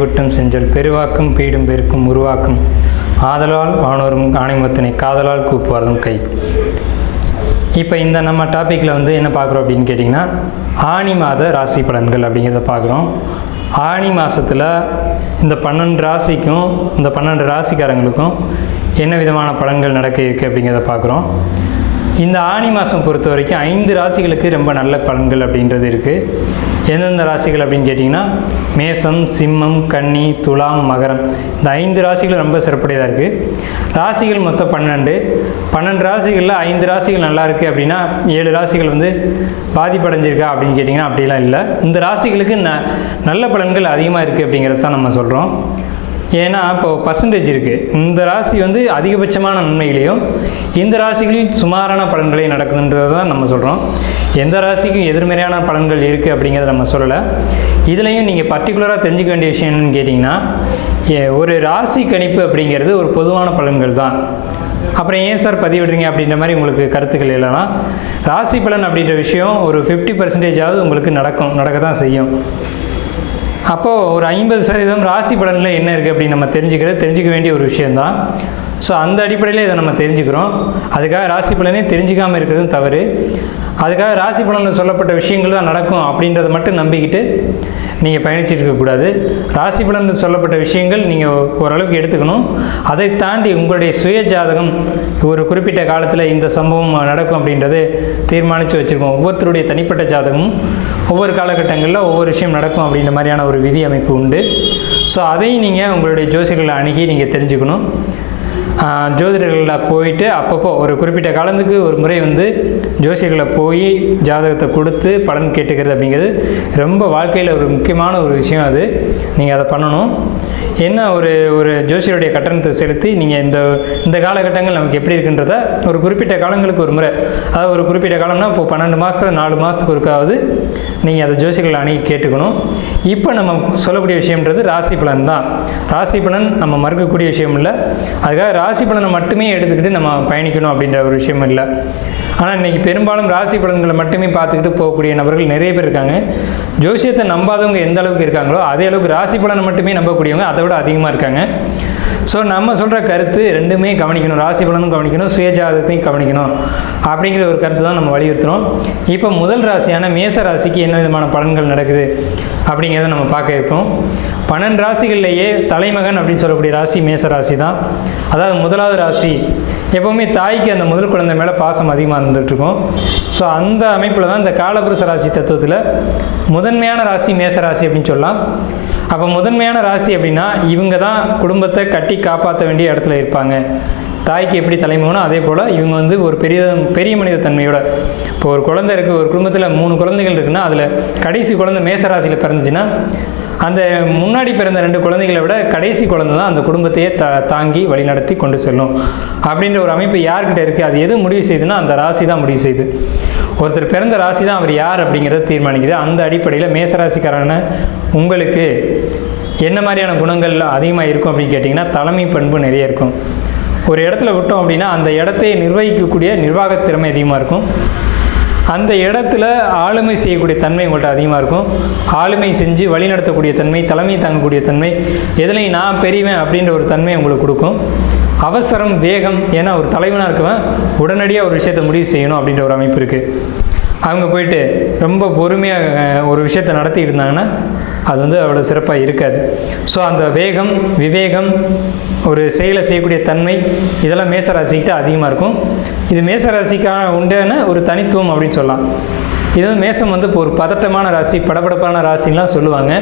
கைகுட்டும் செஞ்சொல் பெருவாக்கும் பீடும் பெருக்கும் உருவாக்கும் ஆதலால் வானோரும் ஆணைமுகத்தினை காதலால் கூப்புவார்தும் கை. இப்போ இந்த நம்ம டாப்பிக்கில் வந்து என்ன பார்க்குறோம் அப்படின்னு கேட்டிங்கன்னா, ஆனி மாத ராசி பலன்கள் அப்படிங்கிறத பார்க்குறோம். ஆனி மாதத்தில் இந்த 12 ராசிக்கும் இந்த 12 ராசிக்காரங்களுக்கும் என்ன விதமான பலன்கள் நடக்க இருக்குது அப்படிங்கிறத பார்க்குறோம். இந்த ஆனி மாதம் பொறுத்த வரைக்கும் 5 ராசிகளுக்கு ரொம்ப நல்ல பலன்கள் அப்படின்றது இருக்குது. எந்தெந்த ராசிகள் அப்படின்னு கேட்டிங்கன்னா, மேசம், சிம்மம், கன்னி, துலாம், மகரம், இந்த 5 ராசிகள் ரொம்ப சிறப்புடையதாக இருக்குது. ராசிகள் மொத்தம் 12 ராசிகளில் 5 ராசிகள் நல்லா இருக்குது அப்படின்னா 7 ராசிகள் வந்து பாதிப்படைஞ்சிருக்கா அப்படின்னு கேட்டிங்கன்னா அப்படிலாம் இல்லை. இந்த ராசிகளுக்கு நல்ல பலன்கள் அதிகமாக இருக்குது அப்படிங்கிறது தான் நம்ம சொல்கிறோம். ஏன்னா இப்போது பர்சன்டேஜ் இருக்குது. இந்த ராசி வந்து அதிகபட்சமான நன்மைகளையும் இந்த ராசிகளில் சுமாரான பலன்களையும் நடக்குதுன்றது தான் நம்ம சொல்கிறோம். எந்த ராசிக்கும் எதிர்மறையான பலன்கள் இருக்குது அப்படிங்கிறத நம்ம சொல்லலை. இதுலேயும் நீங்கள் பர்டிகுலராக தெரிஞ்சுக்க வேண்டிய விஷயம் என்னன்னு கேட்டிங்கன்னா, ஒரு ராசி கணிப்பு அப்படிங்கிறது ஒரு பொதுவான பலன்கள் தான். அப்புறம் ஏன் சார் பதிவிடுறீங்க அப்படின்ற மாதிரி உங்களுக்கு கருத்துக்கள் இல்லைனா, ராசி பலன் அப்படின்ற விஷயம் ஒரு 50% உங்களுக்கு நடக்க தான் செய்யும். அப்போது ஒரு 50% ராசி பலனில் என்ன இருக்குது அப்படின்னு நம்ம தெரிஞ்சுக்க வேண்டிய ஒரு விஷயந்தான். ஸோ அந்த அடிப்படையில் இதை நம்ம தெரிஞ்சுக்கிறோம். அதுக்காக ராசி பலனே தெரிஞ்சிக்காமல் இருக்கிறதும் தவறு. அதுக்காக ராசி பலனில் சொல்லப்பட்ட விஷயங்கள் தான் நடக்கும் அப்படின்றத மட்டும் நம்பிக்கிட்டு நீங்கள் பயணிச்சுட்டு இருக்கக்கூடாது. ராசி பலனில் சொல்லப்பட்ட விஷயங்கள் நீங்கள் ஓரளவுக்கு எடுத்துக்கணும். அதை தாண்டி உங்களுடைய சுய ஜாதகம் ஒரு குறிப்பிட்ட காலத்தில் இந்த சம்பவம் நடக்கும் அப்படின்றது தீர்மானித்து வச்சுருக்கோம். ஒவ்வொருத்தருடைய தனிப்பட்ட ஜாதகமும் ஒவ்வொரு காலகட்டங்களில் ஒவ்வொரு விஷயம் நடக்கும் அப்படின்ற மாதிரியான ஒரு விதி அமைப்பு உண்டு. ஸோ அதையும் நீங்கள் உங்களுடைய ஜோசியர்களை அணுகி நீங்கள் தெரிஞ்சுக்கணும். ஜோதிடர்களில் போயிட்டு அப்பப்போ ஒரு குறிப்பிட்ட காலத்துக்கு ஒரு முறை வந்து ஜோசியர்களை போய் ஜாதகத்தை கொடுத்து பலன் கேட்டுக்கிறது அப்படிங்கிறது ரொம்ப வாழ்க்கையில் ஒரு முக்கியமான ஒரு விஷயம். அது நீங்கள் அதை பண்ணணும். என்ன ஒரு ஜோசியருடைய கட்டணத்தை செலுத்தி நீங்கள் இந்த காலகட்டங்கள் நமக்கு எப்படி இருக்குன்றத ஒரு குறிப்பிட்ட காலங்களுக்கு ஒரு முறை, அதாவது ஒரு குறிப்பிட்ட காலம்னா இப்போ 12 மாதத்தில் 4 மாதத்துக்கு ஒருக்காவது நீங்கள் அதை ஜோசியர்களை அணுகி கேட்டுக்கணும். இப்போ நம்ம சொல்லக்கூடிய விஷயம்ன்றது ராசி பலன் தான். ராசி பலன் நம்ம மறுக்கக்கூடிய விஷயம் இல்லை. அதுக்காக ராசி பலனை மட்டுமே எடுத்துக்கிட்டு நம்ம பயணிக்கணும் அப்படின்ற ஒரு விஷயம் இல்லை. ஆனால் இன்றைக்கி பெரும்பாலும் ராசி பலன்களை மட்டுமே பார்த்துக்கிட்டு போகக்கூடிய நபர்கள் நிறைய பேர் இருக்காங்க. ஜோசியத்தை நம்பாதவங்க எந்த அளவுக்கு இருக்காங்களோ அதே அளவுக்கு ராசி பலனை மட்டுமே நம்பக்கூடியவங்க அதை விட அதிகமாக இருக்காங்க. ஸோ நம்ம சொல்கிற கருத்து ரெண்டுமே கவனிக்கணும். ராசி பலனும் கவனிக்கணும், சுயஜாதகத்தையும் கவனிக்கணும் அப்படிங்கிற ஒரு கருத்து தான் நம்ம வலியுறுத்துகிறோம். இப்போ முதல் ராசியான மேச ராசிக்கு என்ன விதமான பலன்கள் நடக்குது அப்படிங்கிறத நம்ம பார்க்க இருப்போம். 12 ராசிகள்லேயே தலைமகன் அப்படின்னு சொல்லக்கூடிய ராசி மேச ராசி தான். அதாவது முதலாவது ராசி. எப்போவுமே தாய்க்கு அந்த முதல் குழந்தை மேலே பாசம் அதிகமாக இருந்துகிட்ருக்கும். ஸோ அந்த அமைப்பில் தான் இந்த காலபுருஷ ராசி தத்துவத்தில் முதன்மையான ராசி மேச ராசி அப்படின்னு சொல்லலாம். அப்போ முதன்மையான ராசி அப்படின்னா இவங்க தான் குடும்பத்தை கட்டி காப்பாற்ற வேண்டிய இடத்துல இருப்பாங்க. தாய்க்கு எப்படி தலைமகனோ அதே போல் இவங்க வந்து ஒரு பெரிய மனித தன்மையோட, இப்போ ஒரு குழந்தை இருக்குது, ஒரு குடும்பத்தில் 3 குழந்தைகள் இருக்குன்னா அதில் கடைசி குழந்தை மேசராசியில் பிறந்துச்சுன்னா அந்த முன்னாடி பிறந்த 2 குழந்தைகளை விட கடைசி குழந்தை தான் அந்த குடும்பத்தையே தாங்கி வழிநடத்தி கொண்டு செல்லும் அப்படின்ற ஒரு அமைப்பு யார்கிட்ட இருக்குது. அது எது முடிவு செய்யுதுன்னா அந்த ராசி தான் முடிவு செய்யுது. ஒருத்தர் பிறந்த ராசி தான் அவர் யார் அப்படிங்கிறத தீர்மானிக்குது. அந்த அடிப்படையில் மேசராசிக்காரன உங்களுக்கு என்ன மாதிரியான குணங்கள் அதிகமாக இருக்கும் அப்படின்னு கேட்டிங்கன்னா, தலைமை பண்பு நிறைய இருக்கும். ஒரு இடத்துல விட்டோம் அப்படின்னா அந்த இடத்தை நிர்வகிக்கக்கூடிய நிர்வாக திறமை அதிகமாக இருக்கும். அந்த இடத்துல ஆளுமை செய்யக்கூடிய தன்மை உங்கள்கிட்ட அதிகமாக இருக்கும். ஆளுமை செஞ்சு வழி நடத்தக்கூடிய தன்மை, தலைமை தாங்கக்கூடிய தன்மை, எதுலையும் நான் பெரியவன் அப்படின்ற ஒரு தன்மை உங்களுக்கு கொடுக்கும். அவசரம், வேகம், ஏன்னா ஒரு தலைவனாக இருக்கவன் உடனடியாக ஒரு விஷயத்தை முடிவு செய்யணும் அப்படின்ற ஒரு அமைப்பு இருக்குது. அவங்க போயிட்டு ரொம்ப பொறுமையாக ஒரு விஷயத்தை நடத்தி இருந்தாங்கன்னா அது வந்து அவ்வளோ சிறப்பாக இருக்காது. ஸோ அந்த வேகம், விவேகம், ஒரு செயலை செய்யக்கூடிய தன்மை இதெல்லாம் மேசராசிக்கிட்ட அதிகமாக இருக்கும். இது மேசராசிக்கான உண்டான ஒரு தனித்துவம் அப்படின்னு சொல்லலாம். இது வந்து மேசம் வந்து இப்போ ஒரு பதட்டமான ராசி, படபடப்பான ராசிலாம் சொல்லுவாங்க.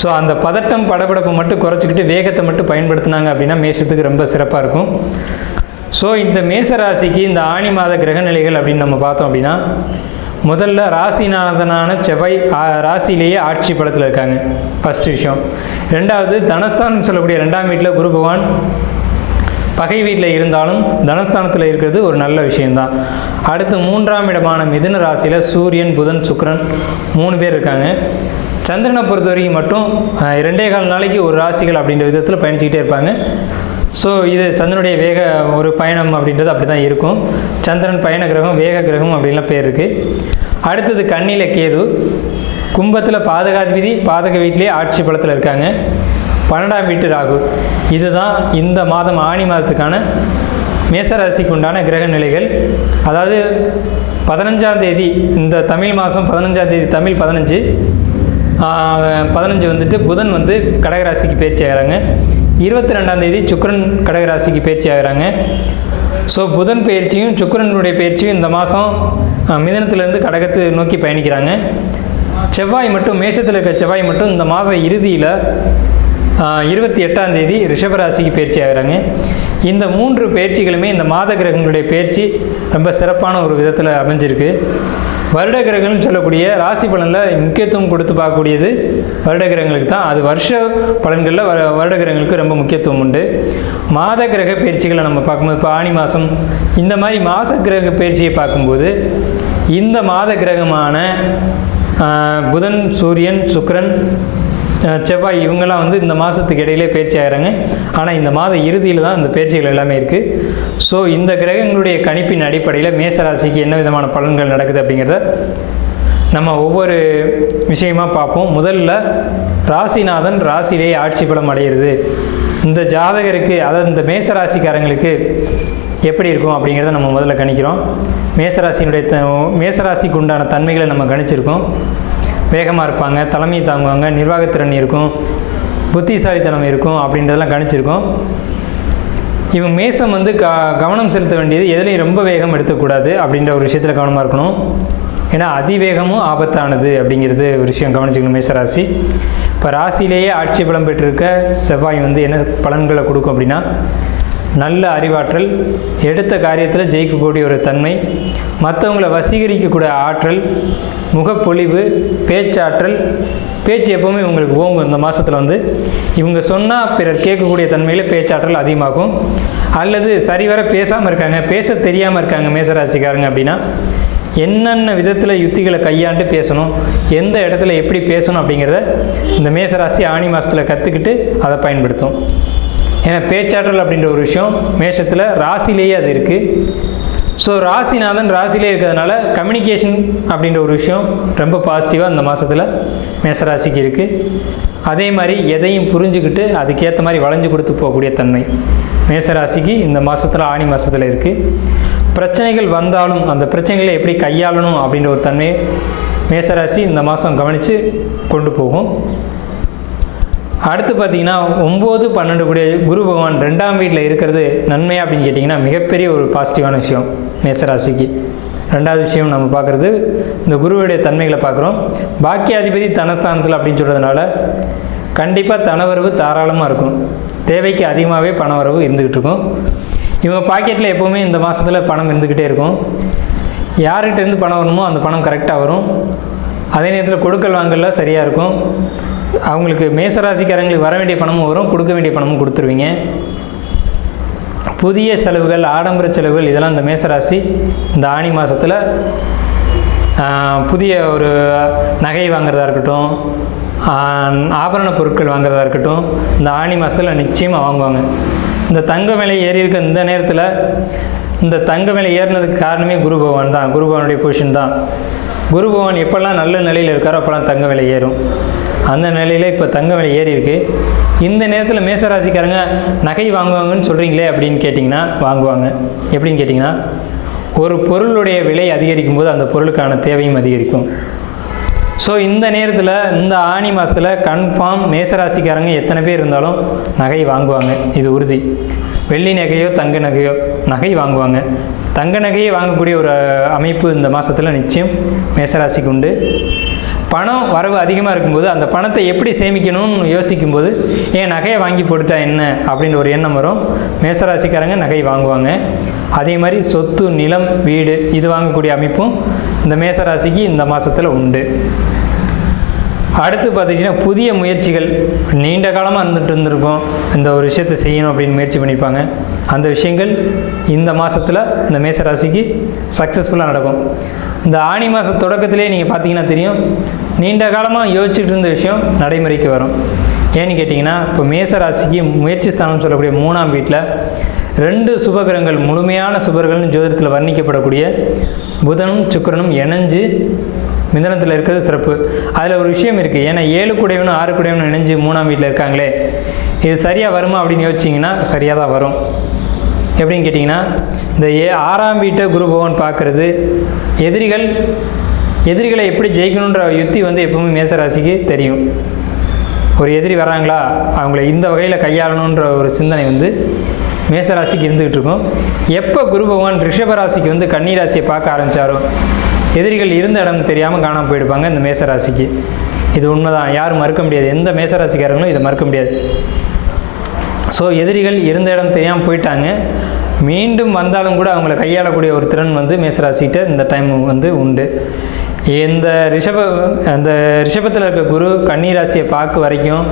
ஸோ அந்த பதட்டம் படபடப்பை மட்டும் குறைச்சிக்கிட்டு வேகத்தை மட்டும் பயன்படுத்தினாங்க அப்படின்னா மேசத்துக்கு ரொம்ப சிறப்பாக இருக்கும். ஸோ இந்த மேசராசிக்கு இந்த ஆனி மாத கிரக நிலைகள் அப்படின்னு நம்ம பார்த்தோம் அப்படின்னா, முதல்ல ராசிநாதனான செவ்வாய் ராசியிலேயே ஆட்சி பலத்தில் இருக்காங்க, ஃபஸ்ட்டு விஷயம். ரெண்டாவது தனஸ்தானம் சொல்லக்கூடிய 2ஆம் வீட்டில் குரு பகவான் பகை வீட்டில் இருந்தாலும் தனஸ்தானத்தில் இருக்கிறது ஒரு நல்ல விஷயந்தான். அடுத்து 3ஆம் இடமான மிதுன ராசியில் சூரியன், புதன், சுக்கிரன் 3 பேர் இருக்காங்க. சந்திரனை பொறுத்த வரைக்கும் மட்டும் 2.25 நாளைக்கு ஒரு ராசிகள் அப்படின்ற விதத்தில் பயணிச்சுக்கிட்டே இருப்பாங்க. ஸோ இது சந்திரனுடைய வேக ஒரு பயணம் அப்படின்றது அப்படி தான் இருக்கும். சந்திரன் பயண கிரகம், வேக கிரகம் அப்படின்லாம் பேர் இருக்குது. அடுத்தது கன்னியில் கேது, கும்பத்தில் பாதகாதிபதி பாதக வீட்டிலே ஆட்சி பலத்தில் இருக்காங்க. 12ஆம் வீட்டு ராகு. இதுதான் இந்த மாதம் ஆனி மாதத்துக்கான மேசராசிக்கு உண்டான கிரக நிலைகள். அதாவது 15ஆம் தேதி இந்த தமிழ் மாதம் 15ஆம் தேதி தமிழ் 15 வந்துட்டு புதன் வந்து கடகராசிக்கு பயிற்சி ஆகிறாங்க. 22ஆம் தேதி சுக்கிரன் கடகராசிக்கு பயிற்சி ஆகிறாங்க. ஸோ புதன் பயிற்சியும் சுக்கிரனுடைய பயிற்சியும் இந்த மாதம் மிதனத்திலேருந்து கடகத்தை நோக்கி பயணிக்கிறாங்க. செவ்வாய் மட்டும் மேஷத்தில் இருக்க செவ்வாய் மட்டும் இந்த மாதம் இறுதியில் 28ஆம் தேதி ரிஷபராசிக்கு பயிற்சி ஆகிறாங்க. இந்த 3 பயிற்சிகளுமே இந்த மாத கிரகங்களுடைய பயிற்சி ரொம்ப சிறப்பான ஒரு விதத்தில் அமைஞ்சிருக்கு. வருட கிரகங்கள்னு சொல்லக்கூடிய ராசி பலனில் முக்கியத்துவம் கொடுத்து பார்க்கக்கூடியது வருட கிரகங்களுக்கு தான். அது வருஷ பலன்களில் வருட கிரகங்களுக்கு ரொம்ப முக்கியத்துவம் உண்டு. மாத கிரக பயிற்சிகளை நம்ம பார்க்கும்போது இப்போ ஆனி மாதம் இந்த மாதிரி மாத கிரக பயிற்சியை பார்க்கும்போது இந்த மாத கிரகமான புதன், சூரியன், சுக்கிரன், செவ்வாய் இவங்கெல்லாம் வந்து இந்த மாதத்துக்கு இடையிலே பயிற்சி ஆகிறாங்க. ஆனால் இந்த மாத இறுதியில் தான் இந்த பயிற்சிகள் எல்லாமே இருக்குது. ஸோ இந்த கிரகங்களுடைய கணிப்பின் அடிப்படையில் மேசராசிக்கு என்ன விதமான பலன்கள் நடக்குது அப்படிங்கிறத நம்ம ஒவ்வொரு விஷயமாக பார்ப்போம். முதல்ல ராசிநாதன் ராசியிலேயே ஆட்சி பலம் அடைகிறது. இந்த ஜாதகருக்கு, அதாவது இந்த மேசராசிக்காரங்களுக்கு எப்படி இருக்கும் அப்படிங்கிறத நம்ம முதல்ல கணிக்கிறோம். மேசராசிக்கு உண்டான தன்மைகளை நம்ம கணிச்சிருக்கோம். வேகமாக இருப்பாங்க, தலைமை தாங்குவாங்க, நிர்வாகத்திறன் இருக்கும், புத்திசாலித்தனம் இருக்கும் அப்படின்றதெல்லாம் கணிச்சிருக்கோம். இவங்க மேசம் வந்து கவனம் செலுத்த வேண்டியது எதுலேயும் ரொம்ப வேகம் எடுத்துக்கூடாது அப்படின்ற ஒரு விஷயத்தில் கவனமாக இருக்கணும். ஏன்னா அதிவேகமும் ஆபத்தானது அப்படிங்கிறது ஒரு விஷயம் கவனிச்சுக்கணும் மேசராசி. இப்போ ராசியிலேயே ஆட்சி பலம் பெற்றிருக்க செவ்வாய் வந்து என்ன பலன்களை கொடுக்கும் அப்படின்னா, நல்ல அறிவாற்றல், எடுத்த காரியத்தில் ஜெயிக்கக்கூடிய ஒரு தன்மை, மற்றவங்களை வசீகரிக்கக்கூடிய ஆற்றல், முகப்பொழிவு, பேச்சாற்றல். பேச்சு எப்போவுமே இவங்களுக்கு ஓங்கும். இந்த மாதத்தில் வந்து இவங்க சொன்னால் பிறர் கேட்கக்கூடிய தன்மையில் பேச்சாற்றல் அதிகமாகும். அல்லது சரிவர பேசாமல் இருக்காங்க, பேச தெரியாமல் இருக்காங்க மேசராசிக்காரங்க அப்படின்னா, என்னென்ன விதத்தில் யுத்திகளை கையாண்டு பேசணும், எந்த இடத்துல எப்படி பேசணும் அப்படிங்கிறத இந்த மேசராசி ஆனி மாதத்தில் கற்றுக்கிட்டு அதை பயன்படுத்தும். ஏன்னா பேச்சாற்றல் அப்படின்ற ஒரு விஷயம் மேஷத்தில் ராசிலேயே அது இருக்குது. ஸோ ராசிநாதன் ராசிலே இருக்கிறதுனால கம்யூனிகேஷன் அப்படின்ற ஒரு விஷயம் ரொம்ப பாசிட்டிவாக இந்த மாதத்தில் மேசராசிக்கு இருக்குது. அதே மாதிரி எதையும் புரிஞ்சுக்கிட்டு அதுக்கேற்ற மாதிரி வளைஞ்சு கொடுத்து போகக்கூடிய தன்மை மேசராசிக்கு இந்த மாதத்தில் ஆனி மாதத்தில் இருக்குது. பிரச்சனைகள் வந்தாலும் அந்த பிரச்சனைகளை எப்படி கையாளணும் அப்படின்ற ஒரு தன்மையை மேசராசி இந்த மாதம் கவனித்து கொண்டு போகும். அடுத்து பார்த்திங்கன்னா 9, 12 கூடிய குரு பகவான் 2ஆம் வீட்டில் இருக்கிறது நன்மையா அப்படின்னு கேட்டிங்கன்னா மிகப்பெரிய ஒரு பாசிட்டிவான விஷயம் மேசராசிக்கு. 2வது விஷயம் நம்ம பார்க்குறது இந்த குருவுடைய தன்மைகளை பார்க்குறோம். பாக்கியாதிபதி தனஸ்தானத்தில் அப்படின்னு சொல்கிறதுனால கண்டிப்பாக தனவரவு தாராளமாக இருக்கும். தேவைக்கு அதிகமாகவே பணவரவு இருந்துக்கிட்டு இருக்கும். இவங்க பாக்கெட்டில் எப்போவுமே இந்த மாதத்தில் பணம் இருந்துக்கிட்டே இருக்கும். யார்கிட்டேருந்து பணம் வரணுமோ அந்த பணம் கரெக்டாக வரும். அதே நேரத்தில் கொடுக்கல் வாங்கலாம் சரியாக இருக்கும். அவங்களுக்கு மேசராசிக்காரங்களுக்கு வர வேண்டிய பணமும் வரும், கொடுக்க வேண்டிய பணமும் கொடுத்துருவீங்க. புதிய செலவுகள், ஆடம்பர செலவுகள் இதெல்லாம் இந்த மேசராசி இந்த ஆனி மாதத்தில் புதிய ஒரு நகை வாங்குறதா இருக்கட்டும், ஆபரண பொருட்கள் வாங்குறதா இருக்கட்டும், இந்த ஆனி மாதத்தில் நிச்சயமாக வாங்குவாங்க. இந்த தங்க விலை ஏறி இருக்க இந்த நேரத்தில் இந்த தங்க விலை ஏறினதுக்கு காரணமே குரு பகவான் தான். குரு பகவானுடைய பொசிஷன் தான். குரு பகவான் எப்போல்லாம் நல்ல நிலையில் இருக்காரோ அப்போல்லாம் தங்க விலை ஏறும். அந்த நிலையில் இப்போ தங்க விலை ஏறி இருக்குது. இந்த நேரத்தில் மேசராசிக்காரங்க நகை வாங்குவாங்கன்னு சொல்கிறீங்களே அப்படின்னு கேட்டிங்கன்னா வாங்குவாங்க. எப்படின்னு கேட்டிங்கன்னா, ஒரு பொருளுடைய விலை அதிகரிக்கும் போது அந்த பொருளுக்கான தேவையும் அதிகரிக்கும். ஸோ இந்த நேரத்தில் இந்த ஆனி மாதத்தில் கன்ஃபார்ம் மேசராசிக்காரங்க எத்தனை பேர் இருந்தாலும் நகை வாங்குவாங்க, இது உறுதி. வெள்ளி நகையோ தங்க நகையோ நகை வாங்குவாங்க. தங்க நகையை வாங்கக்கூடிய ஒரு அமைப்பு இந்த மாதத்தில் நிச்சயம் மேசராசிக்கு உண்டு. பணம் வரவு அதிகமாக இருக்கும்போது அந்த பணத்தை எப்படி சேமிக்கணும்னு யோசிக்கும்போது ஏன் நகையை வாங்கி போட்டுட்டா என்ன அப்படின்ற ஒரு எண்ணம் வரும். மேசராசிக்காரங்க நகை வாங்குவாங்க. அதே மாதிரி சொத்து, நிலம், வீடு இது வாங்கக்கூடிய அமைப்பும் இந்த மேசராசிக்கு இந்த மாதத்தில் உண்டு. அடுத்து பார்த்திங்கன்னா புதிய முயற்சிகள், நீண்ட காலமாக இருந்திருப்போம் இந்த ஒரு விஷயத்தை செய்யணும் அப்படின்னு முயற்சி பண்ணியிருப்பாங்க. அந்த விஷயங்கள் இந்த மாதத்தில் இந்த மேசராசிக்கு சக்ஸஸ்ஃபுல்லாக நடக்கும். இந்த ஆனி மாத தொடக்கத்திலே நீங்கள் பார்த்தீங்கன்னா தெரியும், நீண்ட காலமாக யோசிச்சுட்டு இருந்த விஷயம் நடைமுறைக்கு வரும். ஏன்னு கேட்டிங்கன்னா, இப்போ மேசராசிக்கு முயற்சி ஸ்தானம் சொல்லக்கூடிய 3ஆம் வீட்டில் 2 சுபகிரகங்கள், முழுமையான சுபர்கள்னு ஜோதிடத்தில் வர்ணிக்கப்படக்கூடிய புதனும் சுக்கிரனும் இணைஞ்சு மிதனத்தில் இருக்கிறது சிறப்பு. அதில் ஒரு விஷயம் இருக்குது. ஏன்னா 7 கூடையவனும் 6 கூடையவனும் இணைஞ்சு 3ஆம் வீட்டில் இருக்காங்களே, இது சரியாக வருமா அப்படின்னு யோசிச்சிங்கன்னா சரியாக தான் வரும். எப்படின்னு கேட்டிங்கன்னா, இந்த 6ஆம் வீட்டை குரு பகவான் பார்க்குறது, எதிரிகளை எப்படி ஜெயிக்கணுன்ற யுத்தி வந்து எப்பவுமே மேசராசிக்கு தெரியும். ஒரு எதிரி வராங்களா, அவங்கள இந்த வகையில் கையாளணுன்ற ஒரு சிந்தனை வந்து மேசராசிக்கு இருந்துக்கிட்டு இருக்கும். எப்போ குரு பகவான் ரிஷபராசிக்கு வந்து கன்னிராசியை பார்க்க ஆரம்பித்தாரோ, எதிரிகள் இருந்த இடம் தெரியாமல் காணாமல் போயிடுப்பாங்க இந்த மேசராசிக்கு. இது உண்மைதான், யாரும் மறுக்க முடியாது. எந்த மேசராசிக்காரங்களும் இதை மறுக்க முடியாது. ஸோ எதிரிகள் இருந்த இடம் தெரியாமல் போயிட்டாங்க. மீண்டும் வந்தாலும் கூட அவங்கள கையாளக்கூடிய ஒரு திறன் வந்து மேசராசிக்கிட்ட இந்த டைம் வந்து உண்டு. அந்த ரிஷபத்தில் இருக்க குரு கன்னிராசியை பார்க்க வரைக்கும்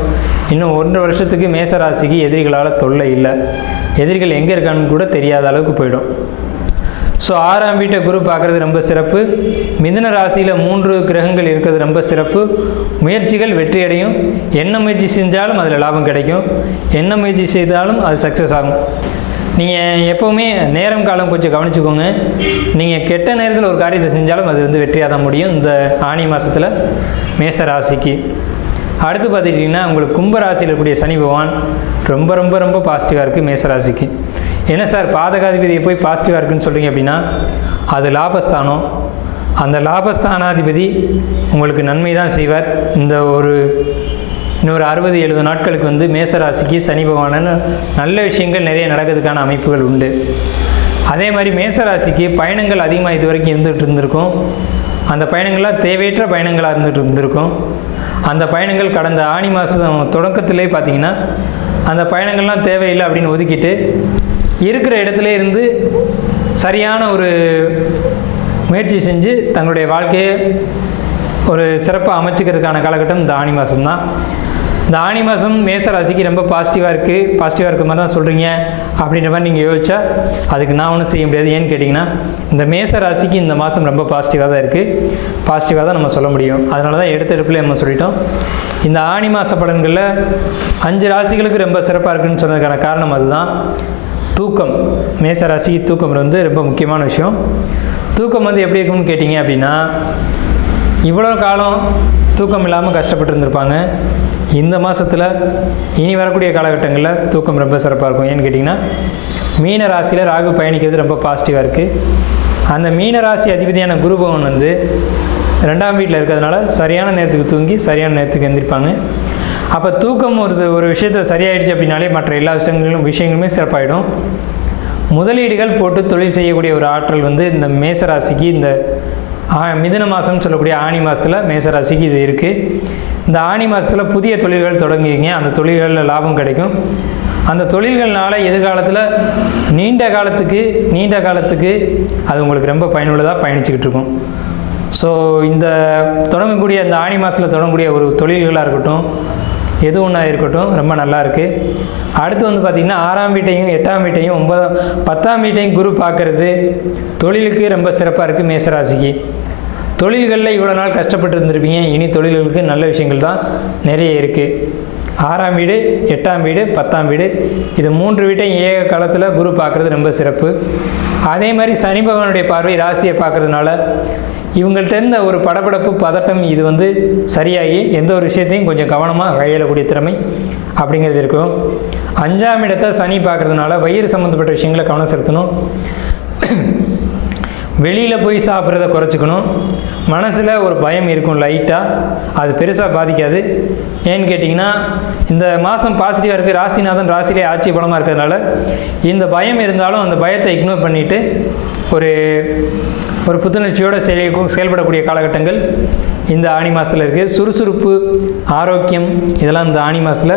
இன்னும் 1.5 வருஷத்துக்கு மேசராசிக்கு எதிரிகளால் தொல்லை இல்லை. எதிரிகள் எங்கே இருக்கான்னு கூட தெரியாத அளவுக்கு போயிடும். ஸோ 6ஆம் வீட்டை குரு பார்க்குறது ரொம்ப சிறப்பு. மிதுன ராசியில் 3 கிரகங்கள் இருக்கிறது ரொம்ப சிறப்பு. முயற்சிகள் வெற்றி அடையும். என்ன முயற்சி செஞ்சாலும் அதில் லாபம் கிடைக்கும். என்ன முயற்சி செய்தாலும் அது சக்ஸஸ் ஆகும். நீங்கள் எப்போவுமே நேரம் காலம் கொஞ்சம் கவனிச்சுக்கோங்க. நீங்கள் கெட்ட நேரத்தில் ஒரு காரியத்தை செஞ்சாலும் அது வந்து வெற்றியாக தான் முடியும் இந்த ஆனி மாதத்தில் மேச ராசிக்கு. அடுத்து பார்த்துக்கிட்டிங்கன்னா, உங்களுக்கு கும்பராசியில் இருக்கக்கூடிய சனி பகவான் ரொம்ப ரொம்ப ரொம்ப பாசிட்டிவாக இருக்குது மேசராசிக்கு. என்ன சார் பாதகாதிபதியை போய் பாசிட்டிவாக இருக்குன்னு சொல்கிறீங்க அப்படின்னா, அது லாபஸ்தானம். அந்த லாபஸ்தானாதிபதி உங்களுக்கு நன்மை தான் செய்வார். இன்னொரு 60-70 நாட்களுக்கு வந்து மேசராசிக்கு சனி பகவான நல்ல விஷயங்கள் நிறைய நடக்கிறதுக்கான அமைப்புகள் உண்டு. அதே மாதிரி மேசராசிக்கு பயணங்கள் அதிகமாக இது வரைக்கும் இருந்துகிட்டு அந்த பயணங்கள்லாம் தேவையற்ற பயணங்களாக இருந்திருக்கும். அந்த பயணங்கள் கடந்த ஆனி மாதம் தொடக்கத்திலே பார்த்திங்கன்னா அந்த பயணங்கள்லாம் தேவையில்லை அப்படின்னு ஒதுக்கிட்டு இருக்கிற இடத்துல இருந்து சரியான ஒரு முயற்சி செஞ்சு தங்களுடைய வாழ்க்கையை ஒரு சிறப்பாக அமைச்சிக்கிறதுக்கான காலகட்டம் இந்த ஆனி மாதம்தான். இந்த ஆனி மாதம் மேசராசிக்கு ரொம்ப பாசிட்டிவாக இருக்க மாதிரி தான் சொல்கிறீங்க அப்படின்ற மாதிரி நீங்கள் யோசிச்சா அதுக்கு நான் ஒன்றும் செய்ய முடியாது. ஏன்னு கேட்டிங்கன்னா, இந்த மேசராசிக்கு இந்த மாதம் ரொம்ப பாசிட்டிவாக தான் இருக்குது. பாசிட்டிவாக தான் நம்ம சொல்ல முடியும். அதனால தான் எடுப்பில் நம்ம சொல்லிட்டோம். இந்த ஆனி மாத பலன்களில் 5 ராசிகளுக்கு ரொம்ப சிறப்பாக இருக்குதுன்னு சொன்னதுக்கான காரணம் அதுதான். தூக்கம், மேசராசிக்கு தூக்கம் வந்து ரொம்ப முக்கியமான விஷயம். தூக்கம் வந்து எப்படி இருக்குன்னு கேட்டிங்க அப்படின்னா, இவ்வளோ காலம் தூக்கம் இல்லாமல் கஷ்டப்பட்டு இருந்திருப்பாங்க. இந்த மாதத்தில் இனி வரக்கூடிய காலகட்டங்களில் தூக்கம் ரொம்ப சிறப்பாக இருக்கும். ஏன்னு கேட்டிங்கன்னா, மீன ராசியில் ராகு பயணிக்கிறது ரொம்ப பாசிட்டிவாக இருக்குது. அந்த மீன ராசி அதிபதியான குரு பகவான் வந்து 2ஆம் வீட்டில் இருக்கிறதுனால சரியான நேரத்துக்கு தூங்கி சரியான நேரத்துக்கு எந்திரிப்பாங்க. அப்போ தூக்கம் ஒரு விஷயத்தில் சரியாயிடுச்சு அப்படின்னாலே மற்ற எல்லா விஷயங்களுமே சிறப்பாயிடும். முதலீடுகள் போட்டு தொழில் செய்யக்கூடிய ஒரு ஆற்றல் வந்து இந்த மேசராசிக்கு இந்த மிதுன மாதம்னு சொல்லக்கூடிய ஆனி மாதத்தில் மேசராசிக்கு இது இருக்குது. இந்த ஆனி மாதத்தில் புதிய தொழில்கள் தொடங்குவீங்க. அந்த தொழில்களில் லாபம் கிடைக்கும். அந்த தொழில்கள்னால எதிர்காலத்தில் நீண்ட காலத்துக்கு அது உங்களுக்கு ரொம்ப பயனுள்ளதாக பயணிச்சுக்கிட்டு இருக்கும். ஸோ இந்த தொடங்கக்கூடிய இந்த ஆனி மாதத்தில் தொடங்கக்கூடிய ஒரு தொழில்களாக இருக்கட்டும், எது ஒன்றா இருக்கட்டும், ரொம்ப நல்லா இருக்குது. அடுத்து வந்து பார்த்திங்கன்னா, 6ஆம் வீட்டையும் 8ஆம் வீட்டையும் 10ஆம் வீட்டையும் குரு பார்க்குறது தொழிலுக்கு ரொம்ப சிறப்பாக இருக்குது மேசராசிக்கு. தொழில்களில் இவ்வளோ நாள் கஷ்டப்பட்டு இருந்திருப்பீங்க. இனி தொழில்களுக்கு நல்ல விஷயங்கள் தான் நிறைய இருக்குது. 6ஆம் வீடு, 8ஆம் வீடு, 10ஆம் வீடு, இது 3 வீட்டையும் ஏக காலத்தில் குரு பார்க்குறது ரொம்ப சிறப்பு. அதே மாதிரி சனி பகவானுடைய பார்வை ராசியை பார்க்குறதுனால இவங்கள்ட்ட இருந்த ஒரு படபடப்பு, பதட்டம் இது வந்து சரியாகி எந்த ஒரு விஷயத்தையும் கொஞ்சம் கவனமாக கையாளக்கூடிய திறமை அப்படிங்கிறது இருக்கும். 5ஆம் இடத்தை சனி பார்க்குறதுனால வயிறு சம்மந்தப்பட்ட விஷயங்களை கவனம் செலுத்தணும். வெளியில் போய் சாப்பிட்றத குறைச்சிக்கணும். மனசில் ஒரு பயம் இருக்கும் லைட்டாக, அது பெருசாக பாதிக்காது. ஏன்னு கேட்டிங்கன்னா, இந்த மாதம் பாசிட்டிவாக இருக்குது. ராசிநாதன் ராசியிலே ஆட்சி பலமாக இருக்கிறதுனால இந்த பயம் இருந்தாலும் அந்த பயத்தை இக்னோர் பண்ணிவிட்டு ஒரு புத்துணர்ச்சியோடு செயல்படக்கூடிய காலகட்டங்கள் இந்த ஆனி மாதத்தில் இருக்குது. சுறுசுறுப்பு, ஆரோக்கியம் இதெல்லாம் இந்த ஆனி மாதத்தில்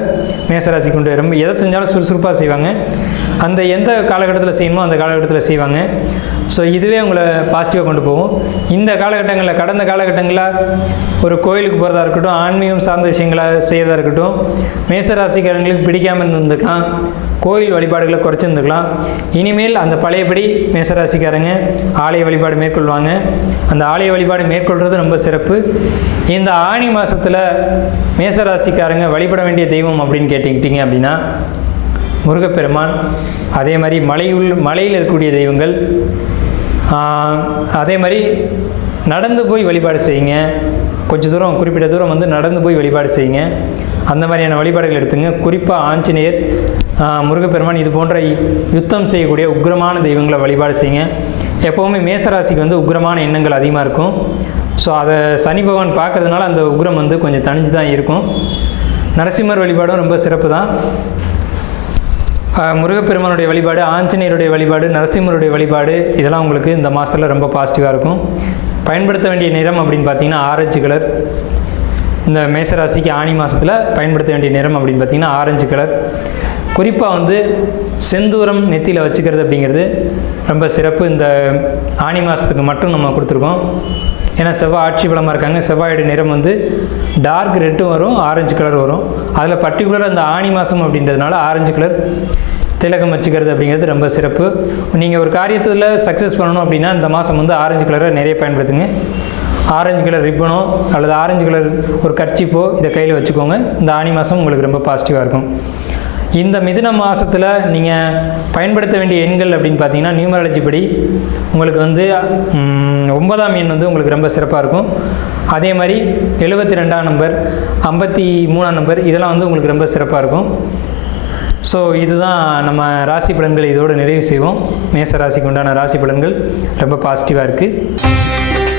மேசராசிக்கு உண்டு. ரொம்ப எதை செஞ்சாலும் சுறுசுறுப்பாக செய்வாங்க. அந்த எந்த காலகட்டத்தில் செய்யணுமோ அந்த காலகட்டத்தில் செய்வாங்க. ஸோ இதுவே உங்களை பாசிட்டிவாக கொண்டு போகும். இந்த காலகட்டங்களில், கடந்த காலகட்டங்களில் ஒரு கோயிலுக்கு போகிறதா இருக்கட்டும், ஆன்மீகம் சார்ந்த விஷயங்களை செய்யறதா இருக்கட்டும், மேசராசிக்காரங்களுக்கு பிடிக்காமல் இருந்துக்கலாம், கோயில் வழிபாடுகளை குறைச்சிருந்துக்கலாம். இனிமேல் அந்த பழையபடி மேசராசிக்காரங்க ஆலய வழிபாடு மேற்கொள்வாங்க. அந்த ஆலய வழிபாடு மேற்கொள்வது ரொம்ப சிறப்பு. இந்த ஆனி மாதத்தில் மேசராசிக்காரங்க வழிபட வேண்டிய தெய்வம் அப்படின்னு கேட்டுக்கிட்டீங்க அப்படின்னா, முருகப்பெருமான், அதே மாதிரி மலையில் இருக்கக்கூடிய தெய்வங்கள், அதே மாதிரி நடந்து போய் வழிபாடு செய்யுங்க. கொஞ்சம் தூரம், குறிப்பிட்ட தூரம் வந்து நடந்து போய் வழிபாடு செய்யுங்க. அந்த மாதிரியான வழிபாடுகள் எடுத்துங்க. குறிப்பாக ஆஞ்சநேயர், முருகப்பெருமான் இது போன்ற யுத்தம் செய்யக்கூடிய உக்கிரமான தெய்வங்களை வழிபாடு செய்யுங்க. எப்போவுமே மேசராசிக்கு வந்து உக்கிரமான எண்ணங்கள் அதிகமாக இருக்கும். ஸோ அதை சனி பகவான் பார்க்கறதுனால அந்த உக்கிரம் வந்து கொஞ்சம் தணிஞ்சு தான் இருக்கும். நரசிம்மர் வழிபாடும் ரொம்ப சிறப்பு தான். முருகப்பெருமானுடைய வழிபாடு, ஆஞ்சநேயருடைய வழிபாடு, நரசிம்மருடைய வழிபாடு இதெல்லாம் உங்களுக்கு இந்த மாதத்தில் ரொம்ப பாசிட்டிவாக இருக்கும். பயன்படுத்த வேண்டிய நிறம் அப்படின்னு பார்த்தீங்கன்னா ஆரஞ்சு கலர். இந்த மேசராசிக்கு ஆனி மாதத்தில் பயன்படுத்த வேண்டிய நிறம் அப்படின்னு பார்த்தீங்கன்னா ஆரஞ்சு கலர். குறிப்பாக வந்து செந்தூரம் நெத்தியில் வச்சுக்கிறது அப்படிங்கிறது ரொம்ப சிறப்பு. இந்த ஆனி மாதத்துக்கு மட்டும் நம்ம கொடுத்துருக்கோம். ஏன்னா செவ்வாய் ஆட்சி பலமாக இருக்காங்க. செவ்வாயோட நிறம் வந்து டார்க் ரெட்டும் வரும், ஆரஞ்சு கலர் வரும். அதில் பர்டிகுலராக இந்த ஆனி மாதம் அப்படின்றதுனால ஆரஞ்சு கலர் திலகம் வச்சுக்கிறது அப்படிங்கிறது ரொம்ப சிறப்பு. நீங்கள் ஒரு காரியத்தில் சக்ஸஸ் பண்ணணும் அப்படின்னா இந்த மாதம் வந்து ஆரஞ்சு கலரை நிறைய பயன்படுத்துங்க. ஆரஞ்சு கலர் ரிப்பனோ அல்லது ஆரஞ்சு கலர் ஒரு கர்ச்சிப்போ இதை கையில் வச்சுக்கோங்க. இந்த ஆனி மாதம் உங்களுக்கு ரொம்ப பாசிட்டிவாக இருக்கும். இந்த மிதுன மாதத்தில் நீங்கள் பயன்படுத்த வேண்டிய எண்கள் அப்படின்னு பார்த்தீங்கன்னா நியூமராலஜி படி உங்களுக்கு வந்து 9ஆம் எண் வந்து உங்களுக்கு ரொம்ப சிறப்பாக இருக்கும். அதே மாதிரி 72ஆம் நம்பர், 53ஆம் நம்பர் இதெல்லாம் வந்து உங்களுக்கு ரொம்ப சிறப்பாக இருக்கும். ஸோ இதுதான் நம்ம ராசி பலன்கள். இதோடு நிறைவு செய்வோம். மேச ராசிக்கு உண்டான ராசி பலன்கள் ரொம்ப பாசிட்டிவாக இருக்குது.